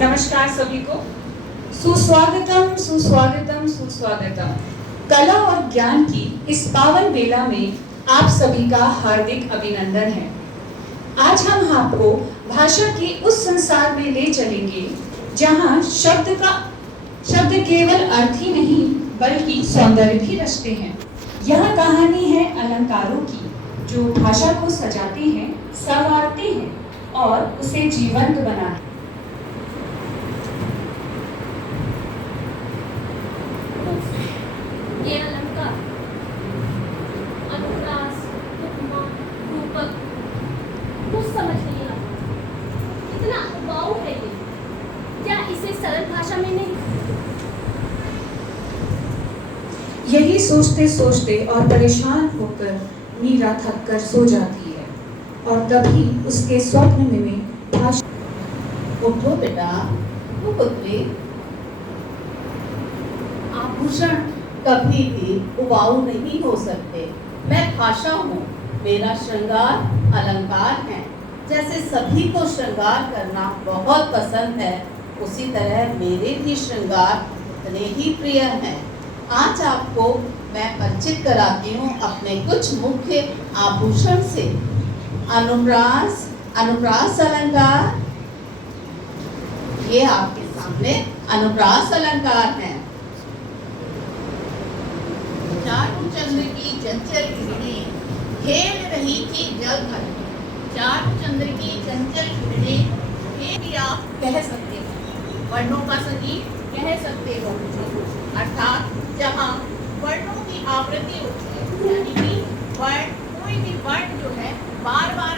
नमस्कार सभी को। सुस्वागतम सुस्वागतम सुस्वागतम। कला और ज्ञान की इस पावन बेला में आप सभी का हार्दिक अभिनंदन है। आज हम आपको भाषा के उस संसार में ले चलेंगे जहां शब्द केवल अर्थ ही नहीं बल्कि सौंदर्य भी रचते हैं। यह कहानी है अलंकारों की, जो भाषा को सजाते हैं, संवारते हैं और उसे जीवंत बनाते हैं। ये अलंकार, अनुप्रास, उपमा, रूपक कुछ समझ नहीं आता। इतना उबाऊ है ये, क्या इसे सरल भाषा में नहीं? यही सोचते सोचते और परेशान होकर मीरा थक कर सो जाती है और तभी उसके स्वप्न में भाषा। उठो बेटा, वो पुत्री। आभूषण कभी भी उबाऊ नहीं हो सकते। मैं भाषा हूँ, मेरा श्रृंगार अलंकार है। जैसे सभी को श्रृंगार करना बहुत पसंद है, उसी तरह मेरे भी श्रृंगार उतने ही प्रिय हैं। आज आपको मैं परिचित कराती हूँ अपने कुछ मुख्य आभूषण से। अनुप्रास अलंकार, ये आपके सामने अनुप्रास अलंकार है। चारू चंद्र की चंचल किरणें खेल रही थी जल भर। चारू चंद्र की चंचल किरणें, ये भी आप कह सकते हो, वर्णों का संगीत कह सकते हो। अर्थात जहाँ वर्णों की आवृत्ति होती है, यानी कि वर्ण, कोई भी वर्ण जो है बार बार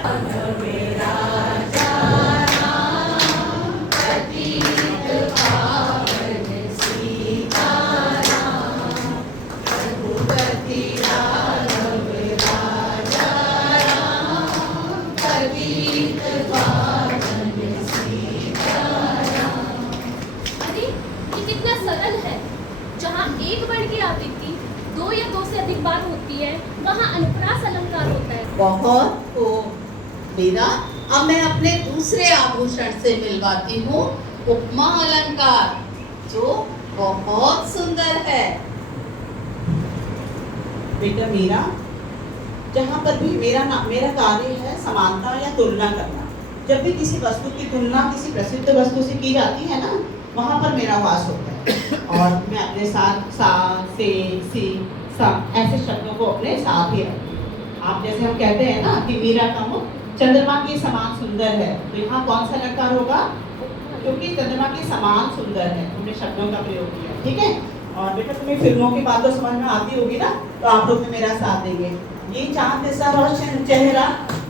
एक वर्ण की आवृत्ति दो या दो से अधिक बार होती है, वहाँ अनुप्रास अलंकार होता है। बहुत खूब मीरा। अब मैं अपने दूसरे आभूषण से मिलवाती हूँ, उपमा अलंकार, जो बहुत सुंदर है। बेटा मीरा, जहाँ पर भी मेरा कार्य है समानता या तुलना करना। जब भी किसी वस्तु की तुलना किसी प्रसिद्ध वस्तु से की जाती है ना, वहाँ पर मेरा वास होता है। और मैं अपने साथ सा, से, सी, सा ऐसे शब्दों को अपने साथ ही रखती हूँ। आप जैसे हम कहते हैं ना कि मीरा का मुख चंद्रमा के समान सुंदर है, तो यहाँ कौन सा अलंकार होगा? क्योंकि चंद्रमा के समान सुंदर है, हमने शब्दों का प्रयोग किया। ठीक है। और बेटा तुम्हें फिल्मों की बात तो समझ में आती होगी ना, तो आप लोग मेरा साथ देंगे। ये चांद सा रोशन चेहरा,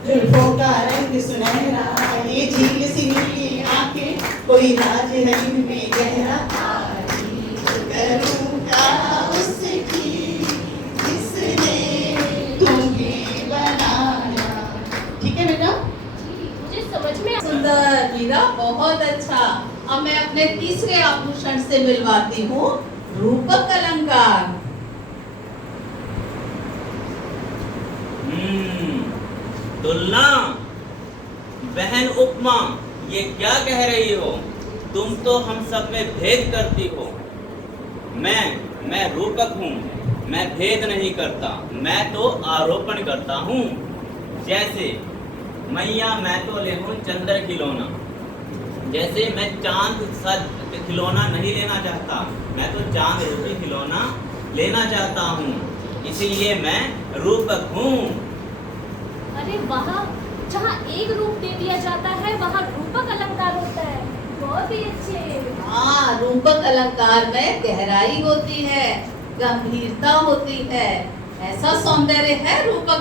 जुल्फों का रंग सुनहरा, ये झील सी नीली आंखें, कोई राज है इनमें गहरा। करूं क्या उसकी जिसने तुम्हें बनाया। ठीक है बेटा, मुझे समझ में सुंदर मीरा, बहुत अच्छा। अब मैं अपने तीसरे आभूषण से मिलवाती हूँ, रूपक अलंकार। तुलना, बहन उपमा, ये क्या कह रही हो? तुम तो हम सब में भेद करती हो। मैं रूपक हूँ, मैं भेद नहीं करता, मैं तो आरोपण करता हूँ। जैसे मैया मैं तो ले हूँ चंद्र खिलौना, जैसे मैं चांद सा खिलौना नहीं लेना चाहता, मैं तो चांद रूपी खिलौना लेना चाहता हूँ, इसीलिए मैं रूपक हूँ। अरे वहाँ जहाँ एक रूप दे दिया जाता है, वहाँ रूपक अलंकार होता है। बहुत ही अच्छे। हाँ, रूपक अलंकार में गहराई होती है, गंभीरता होती है, ऐसा सौंदर्य है रूपक